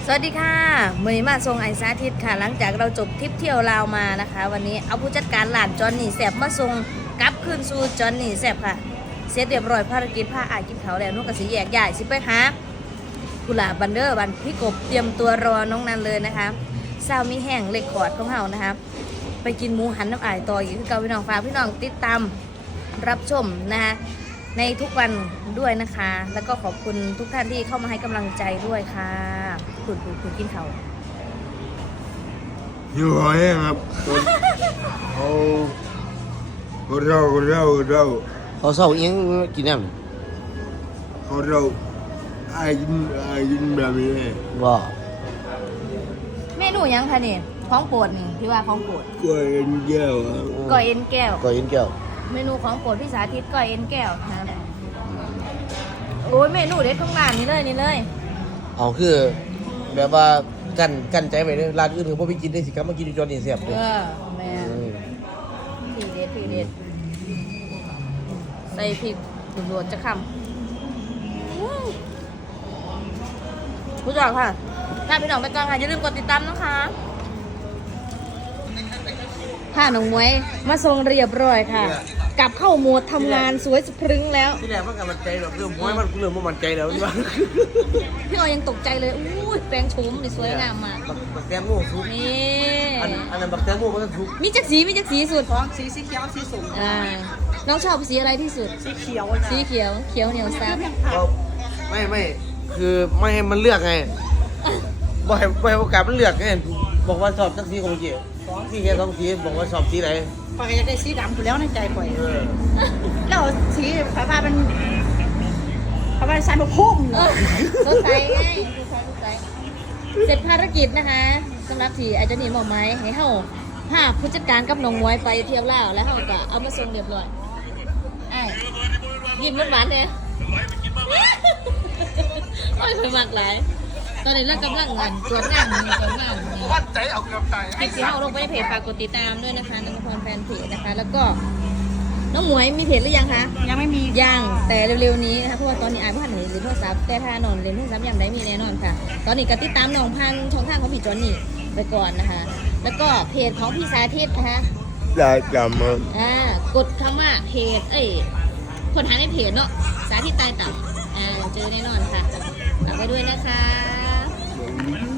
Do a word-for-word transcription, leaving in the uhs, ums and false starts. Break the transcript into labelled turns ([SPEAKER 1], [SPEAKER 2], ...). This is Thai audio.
[SPEAKER 1] สวัสดีค่ะมือมาทรงไอซาทิตค่ะหลังจากเราจบทริปเที่ยวลาวมานะคะวันนี้เอาผู้จัดการหลานจอนนี่แสบมาทรงกลับคืนสู่จอนนี่แสบค่ะเสร็จเรียบร้อยภารกิจผ้าอายกินเขาแล้วนุกกระสีแยกใหญ่สิไปหากุหลาบบันเดอร์บันพี่กบเตรียมตัวรอน้องนันเลยนะคะซาวมีแห้งเล็กขอดของเฮานะคะไปกินหมูหันน้ำอายต่ออยู่ที่เกาพี่น้องฟ้าพี่น้องติดตามรับชมนะคะในทุกวันด้วยนะคะแล้วก็ขอบคุณทุกท่านที่เข้ามาให้กำลังใจด้วยค่ะคุณคุณคุณกินเขา
[SPEAKER 2] อยู่หอยครับเขาเขาเราเราเรา
[SPEAKER 3] เขาเศร้าเอียงกินน้
[SPEAKER 2] เขาเราไอ้ยินไอ้ยินแบบนี้
[SPEAKER 3] ำบ่
[SPEAKER 1] เมนูยังคะนี่ของโปรดนี่ที่ว่าของโปรด
[SPEAKER 2] กล้วยแก้ว
[SPEAKER 1] ก้อยเอ็นแก้ว
[SPEAKER 3] ก็เอ็นแก้ว
[SPEAKER 1] เมนูของโปรดพี่สาธิตก้อยเอ็นแก้วนะโอ้ยเมนูเด็ดของร้านนี่เลยนี่เลย
[SPEAKER 3] เอาคือแบบว่ากันกันใจไว้เลยร้านอื่นเขาบ่ไปกินได้สิครับมากินอยู่จอนนี่แซ่บเลย
[SPEAKER 1] เออแม่พี่เด็ดพี่เด็ดใส่พริกหลวดจะคำผู้จอดค่ะถ้าพี่น้องไปก่อนค่ะอย่าลืมกดติดตามนะคะค่ะน้องมวยมาทรงเรียบร้อยค่ะกลับเข้าโหมดทำงานสวยสะพรึงแล้ว
[SPEAKER 3] ที่แรกมันก็มันใจแบบเรื่องมวยมันเรื่องมันมันใจแล้วนี่ว่า
[SPEAKER 1] พี่ออยยังตกใจเลยอู้ยแปลงโฉมนี่สวยงามมาก
[SPEAKER 3] บักแตงโม่ทุก
[SPEAKER 1] นี่
[SPEAKER 3] อันอันนั้นบักแตงโม่มันก็ทุก
[SPEAKER 1] มีจักสีมีจักสีสุด
[SPEAKER 4] ของสีสีเขียวสีส้ม
[SPEAKER 1] อ่าน้องชอบสีอะไรที่สุด
[SPEAKER 4] สีเขียว
[SPEAKER 1] สีเขียวเขียวเหนียวซับ
[SPEAKER 3] ไม่ไม่คือไม่ให้มันเลือกไงบ่ให้บ่ให้โอกาสมันเลือกไงบอกว่าชอบจักสีของเกี่ยวสีแค่สองสีบอกว่าชอบสีไหน
[SPEAKER 4] ปากอยากได้สีดำอยู่แล้วในใจปล่อย
[SPEAKER 3] เออ
[SPEAKER 4] แล้วสีฟ้าฟ้าเป็นฟ้าฟ้าสายมาพุ่ง
[SPEAKER 1] เออสดใสไงสดใสสดใสเสร็จภารกิจนะคะสำหรับที่อาจจะหนีหมอไม้ให้เฮาภาพผู้จัดการกับน้องมวยไปเที่ยวแล้วแล้วเฮาก็เอามาส่งเรียบร้อยไอ้ยิ้มหวานๆเลยโอ้ยเพิ่นมากหลายตอนนี้เรากำลังงานตรวจงานอยู่ตรวจงานอยู่วัดใจเอาเกือบตายคลิปที่เราลงไปในเพจฝากกดติดตามด้วยนะคะน้องพรแฟนเพจนะคะ แล้วก็น้องหมวยมีเพจหรือยังคะ
[SPEAKER 4] ยังไม่มี
[SPEAKER 1] ยังแต่เร็วๆนี้นะคะเพราะว่าตอนนี้อ่านผ่านหรือโทรศัพท์แต่ถ้านอนเรียนโทรศัพท์ยังได้มีแน่นอนค่ะ ตอนนี้ก็ติดตามน้องพันช่องทางของพี่จอนนี่ไปก่อนนะคะ แล้วก็เพจของพี่สาธิตนะคะ
[SPEAKER 2] ได้จำมา
[SPEAKER 1] อ่ากดคำว่าเพจเอ้ยคนหาในเพจเนาะสาธิตใต้ต่ำอ่าเจอแน่นอนค่ะฝากไปด้วยนะคะ